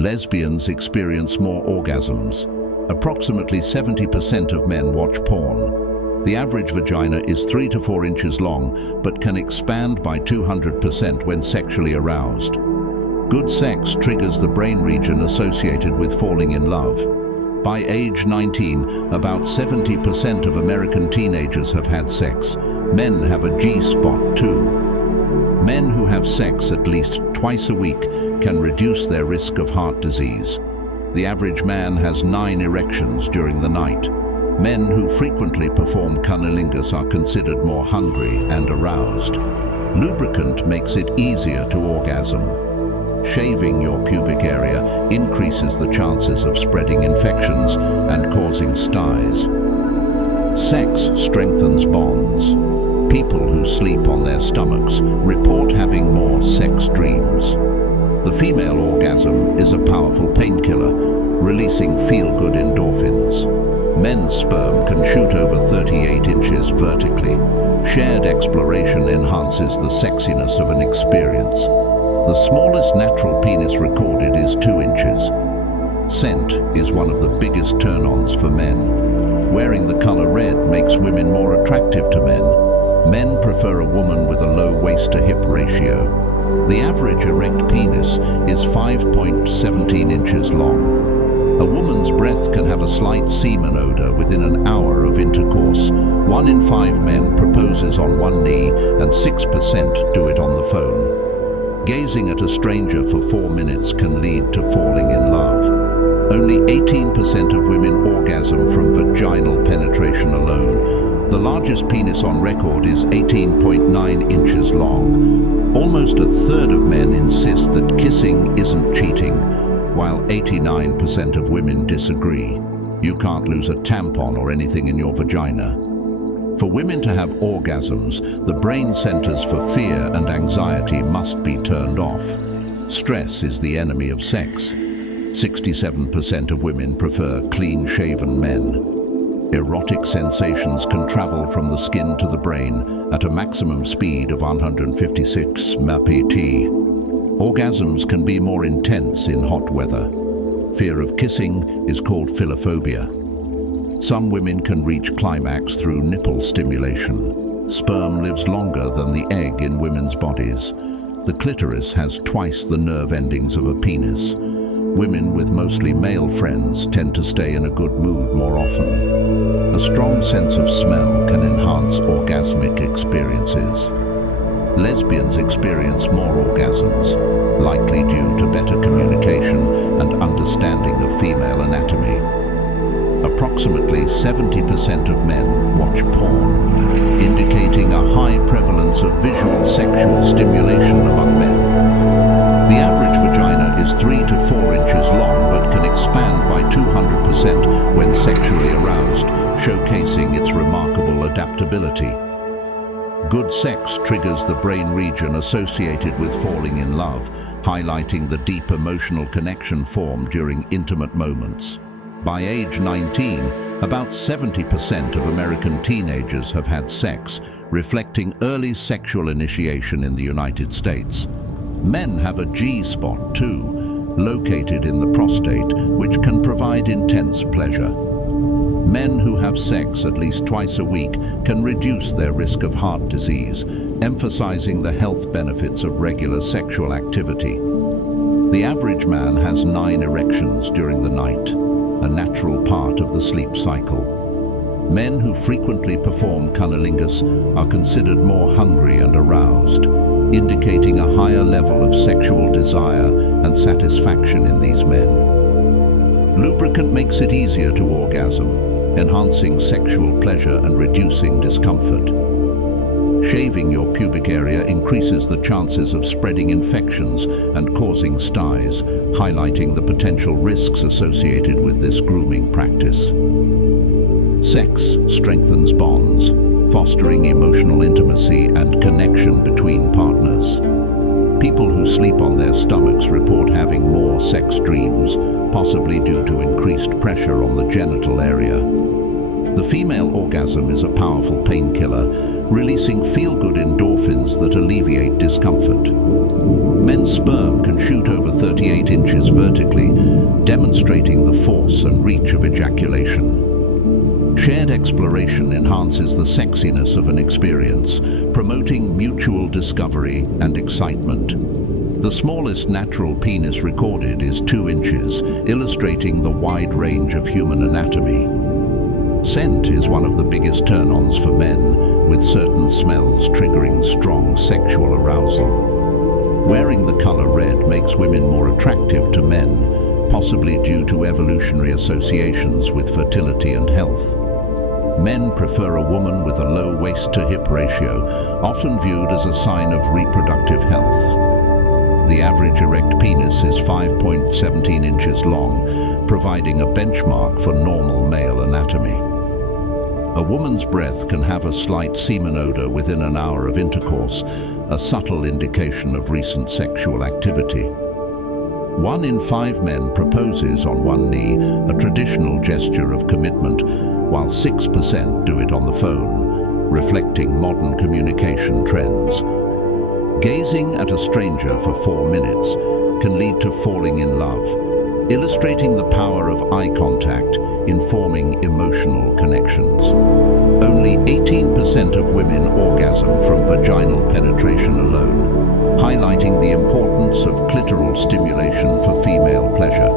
Lesbians experience more orgasms. Approximately 70% of men watch porn. The average vagina is 3 to 4 inches long, but can expand by 200% when sexually aroused. Good sex triggers the brain region associated with falling in love. By age 19, about 70% of American teenagers have had sex. Men have a G-spot too. Men who have sex at least twice a week can reduce their risk of heart disease. The average man has 9 erections during the night. Men who frequently perform cunnilingus are considered more hungry and aroused. Lubricant makes it easier to orgasm. Shaving your pubic area increases the chances of spreading infections and causing styes. Sex strengthens bonds. People who sleep on their stomachs report having more sex dreams. The female orgasm is a powerful painkiller, releasing feel-good endorphins. Men's sperm can shoot over 38 inches vertically. Shared exploration enhances the sexiness of an experience. The smallest natural penis recorded is 2 inches. Scent is one of the biggest turn-ons for men. Wearing the color red makes women more attractive to men. Men prefer a woman with a low waist-to-hip ratio. The average erect penis is 5.17 inches long. A woman's breath can have a slight semen odor within an hour of intercourse. 1 in 5 men proposes on one knee and 6% do it on the phone. Gazing at a stranger for 4 minutes can lead to falling in love. Only 18% of women orgasm from vaginal penetration alone. The largest penis on record is 18.9 inches long. Almost a third of men insist that kissing isn't cheating, while 89% of women disagree. You can't lose a tampon or anything in your vagina. For women to have orgasms, the brain centers for fear and anxiety must be turned off. Stress is the enemy of sex. 67% of women prefer clean-shaven men. Erotic sensations can travel from the skin to the brain at a maximum speed of 156 mph. Orgasms can be more intense in hot weather. Fear of kissing is called philophobia. Some women can reach climax through nipple stimulation. Sperm lives longer than the egg in women's bodies. The clitoris has twice the nerve endings of a penis. Women with mostly male friends tend to stay in a good mood more often. A strong sense of smell can enhance orgasmic experiences. Lesbians experience more orgasms, likely due to better communication and understanding of female anatomy. Approximately 70% of men watch porn, indicating a high prevalence of visual sexual stimulation among men. The average vagina is 3 to 4 inches long but can expand by 200% when sexually aroused, showcasing its remarkable adaptability. Good sex triggers the brain region associated with falling in love, highlighting the deep emotional connection formed during intimate moments. By age 19, about 70% of American teenagers have had sex, reflecting early sexual initiation in the United States. Men have a G-spot too, located in the prostate, which can provide intense pleasure. Men who have sex at least twice a week can reduce their risk of heart disease, emphasizing the health benefits of regular sexual activity. The average man has 9 erections during the night, a natural part of the sleep cycle. Men who frequently perform cunnilingus are considered more hungry and aroused, indicating a higher level of sexual desire and satisfaction in these men. Lubricant makes it easier to orgasm, enhancing sexual pleasure and reducing discomfort. Shaving your pubic area increases the chances of spreading infections and causing styes, highlighting the potential risks associated with this grooming practice. Sex strengthens bonds, fostering emotional intimacy and connection between partners. People who sleep on their stomachs report having more sex dreams, possibly due to increased pressure on the genital area. The female orgasm is a powerful painkiller, releasing feel-good endorphins that alleviate discomfort. Men's sperm can shoot over 38 inches vertically, demonstrating the force and reach of ejaculation. Shared exploration enhances the sexiness of an experience, promoting mutual discovery and excitement. The smallest natural penis recorded is 2 inches, illustrating the wide range of human anatomy. Scent is one of the biggest turn-ons for men, with certain smells triggering strong sexual arousal. Wearing the color red makes women more attractive to men, possibly due to evolutionary associations with fertility and health. Men prefer a woman with a low waist-to-hip ratio, often viewed as a sign of reproductive health. The average erect penis is 5.17 inches long, providing a benchmark for normal male anatomy. A woman's breath can have a slight semen odor within an hour of intercourse, a subtle indication of recent sexual activity. 1 in 5 men proposes on one knee, a traditional gesture of commitment, while 6% do it on the phone, reflecting modern communication trends. Gazing at a stranger for 4 minutes can lead to falling in love, illustrating the power of eye contact in forming emotional connections. Only 18% of women orgasm from vaginal penetration alone, highlighting the importance of clitoral stimulation for female pleasure.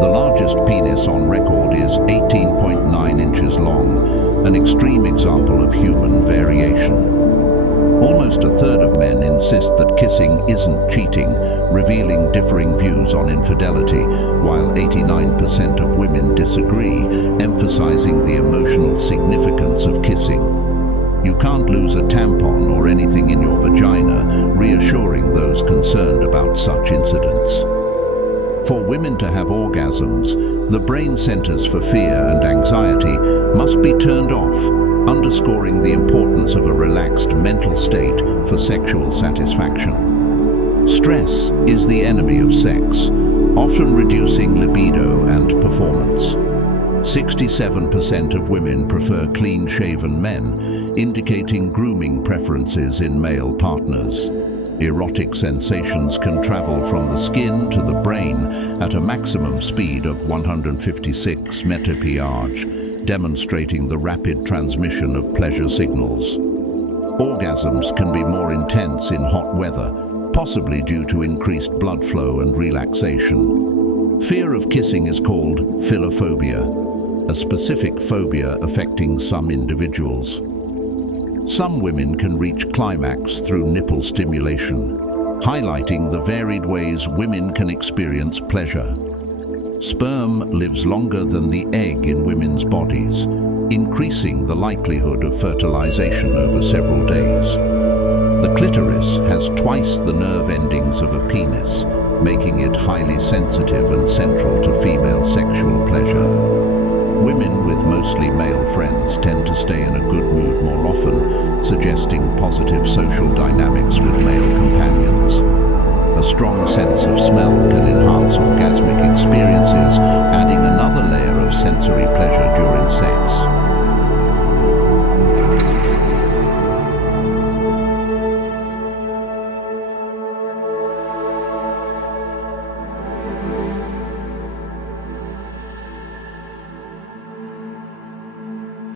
The largest penis on record is 18.9 inches long, an extreme example of human variation. Almost a third of men insist that kissing isn't cheating, revealing differing views on infidelity, while 89% of women disagree, emphasizing the emotional significance of kissing. You can't lose a tampon or anything in your vagina, reassuring those concerned about such incidents. For women to have orgasms, the brain centers for fear and anxiety must be turned off, underscoring the importance of a relaxed mental state for sexual satisfaction. Stress is the enemy of sex, often reducing libido and performance. 67% of women prefer clean-shaven men, indicating grooming preferences in male partners. Erotic sensations can travel from the skin to the brain at a maximum speed of 156 mph, demonstrating the rapid transmission of pleasure signals. Orgasms can be more intense in hot weather, possibly due to increased blood flow and relaxation. Fear of kissing is called philophobia, a specific phobia affecting some individuals. Some women can reach climax through nipple stimulation, highlighting the varied ways women can experience pleasure. Sperm lives longer than the egg in women's bodies, increasing the likelihood of fertilization over several days. The clitoris has twice the nerve endings of a penis, making it highly sensitive and central to female sexual pleasure. Women with mostly male friends tend to stay in a good mood more often, suggesting positive social dynamics with male companions. A strong sense of smell can enhance orgasmic experiences, adding another layer of sensory pleasure during sex.